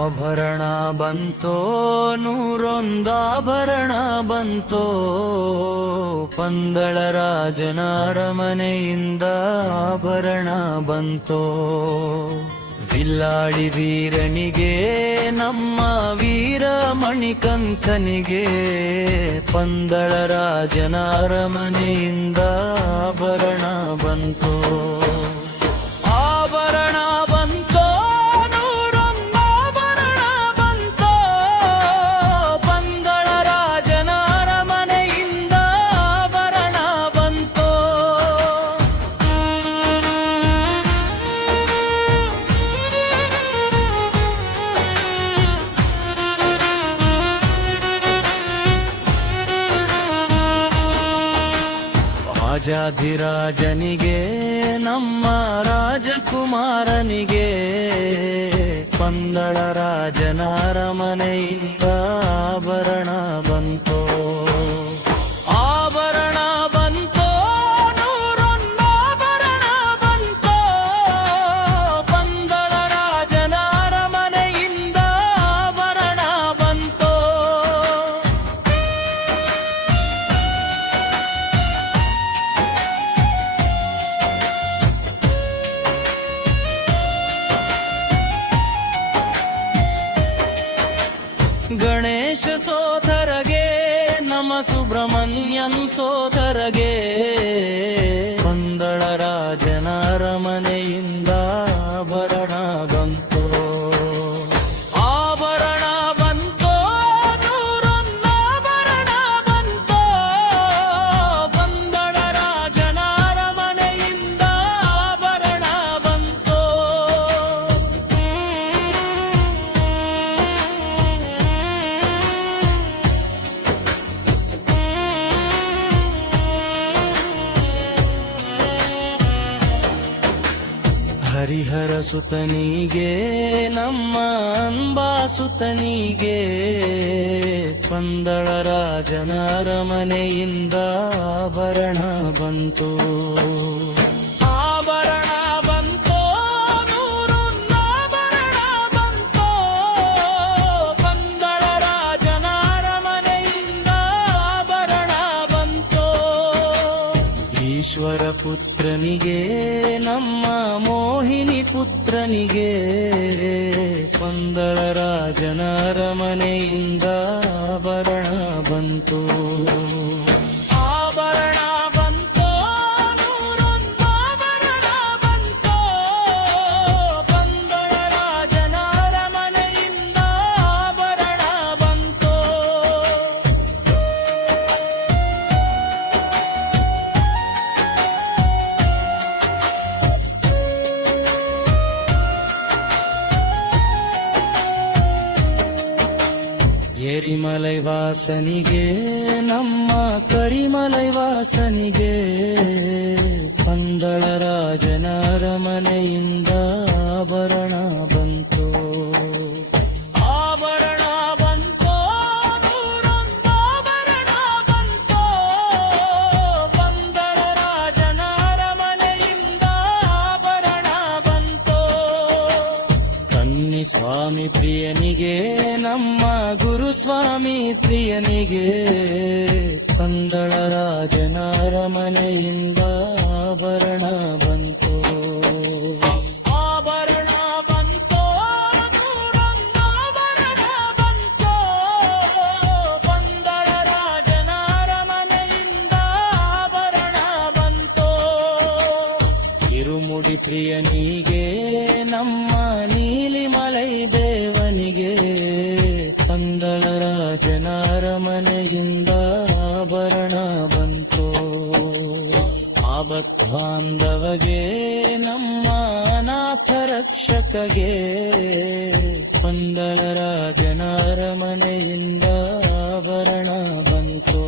ಆಭರಣ ಬಂತೋ ನೂರೊಂದಾಭರಣ ಬಂತೋ ಪಂದಳ ರಾಜನ ಅರಮನೆಯಿಂದ ಆಭರಣ ಬಂತೋ ವಿಲ್ಲಾಳಿ ವೀರನಿಗೆ ನಮ್ಮ ವೀರ ಮಣಿಕಂಠನಿಗೆ ಪಂದಳ ರಾಜನ ಅರಮನೆಯಿಂದ ಆಭರಣ ಬಂತೋ ಆಭರಣ ಬಂತೋ ನೂರೊಂದಾಭರಣ ಬಂತೋ ಪಂದಳ ರಾಜನ ಅರಮನೆಯಿಂದ ಆಭರಣ ಬಂತೋ ರಾಜಾಧಿರಾಜನಿಗೆ ನಮ್ಮ ರಾಜಕುಮಾರನಿಗೆ ಪಂದಳ ರಾಜನ ಅರಮನೆಯಿಂದ ಆಭರಣ ಬಂತೋ ಆಭರಣ ಬಂತೋ ನೂರೊಂದಾಭರಣ ಬಂತೋ ಪಂದಳ ರಾಜನ ಅರಮನೆಯಿಂದ ಆಭರಣ ಬಂತೋ ಗಣೇಶ ಸೋದರಗೆ ನಮ ಸುಬ್ರಹ್ಮಣ್ಯನ್ ಸೋದರಗೆ ಪಂದಳ ರಾಜನ ಅರಮನೆಯಿಂದ ಆಭರಣ ಬಂತೋ ಆಭರಣ ಬಂತೋ ನೂರೊಂದಾಭರಣ ಬಂತೋ ಪಂದಳ ರಾಜನ ಅರಮನೆಯಿಂದ ಆಭರಣ ಬಂತೋ ಹರಿಹರ ಸುತನಿಗೆ ನಮ್ಮ ಅಂಬಾಸುತನಿಗೆ ಪಂದಳ ರಾಜನ ಅರಮನೆಯಿಂದ ಆಭರಣ ಬಂತು ಆಭರಣ ಬಂತೋ ನೂರೊಂದಾಭರಣ ಬಂತೋ ಪಂದಳ ರಾಜನ ಅರಮನೆಯಿಂದ ಆಭರಣ ಬಂತೋ ಈಶ್ವರ ಪುತ್ರನಿಗೆ ನಮ್ಮ ಮೋಹಿನಿ ಪುತ್ರನಿಗೆ ಪಂದಳ ರಾಜನ ಅರಮನೆಯಿಂದ ಆಭರಣ ಬಂತು ಆಭರಣ ಬಂತೋ ನೂರೊಂದಾಭರಣ ಬಂತೋ ಪಂದಳ ರಾಜನ ಅರಮನೆಯಿಂದ ಆಭರಣ ಬಂತೋ ಎರಿಮಲೈ ವಾಸನಿಗೆ ನಮ್ಮ ಕರಿಮಲೈ ವಾಸನಿಗೆ ಪಂದಳ ರಾಜನ ಅರಮನೆಯಿಂದ ಆಭರಣ ಬಂತು ಆಭರಣ ಬಂತೋ ನೂರೊಂದಾಭರಣ ಬಂತೋ ಪಂದಳ ರಾಜನ ಅರಮನೆಯಿಂದ ಆಭರಣ ಬಂತೋ ಕನ್ನಿ ಸ್ವಾಮಿ ಪ್ರಿಯನಿಗೆ ನಮ್ಮ ಗುರುಸ್ವಾಮಿ ಪ್ರಿಯನಿಗೆ ಪಂದಳ ರಾಜನ ಅರಮನೆಯಿಂದ ಆಭರಣ ಬಂತು ಆಭರಣ ಬಂತೋ ನೂರೊಂದಾಭರಣ ಬಂತೋ ಪಂದಳ ರಾಜನ ಅರಮನೆಯಿಂದ ಆಭರಣ ಬಂತೋ ಇರುಮುಡಿ ಪ್ರಿಯನಿಗೆ ನಮ್ಮ ನೀಲಿಮಲೈ ದೇವನಿಗೆ ಪಂದಳ ರಾಜನ ಅರಮನೆಯಿಂದ ಆಭರಣ ಬಂತು ಆಪತ್ಬಾಂಧವಗೆ ನಮ್ಮ ಅನಾಥ ರಕ್ಷಕಗೆ ಪಂದಳ ರಾಜನ ಅರಮನೆಯಿಂದ ಆಭರಣ ಬಂತು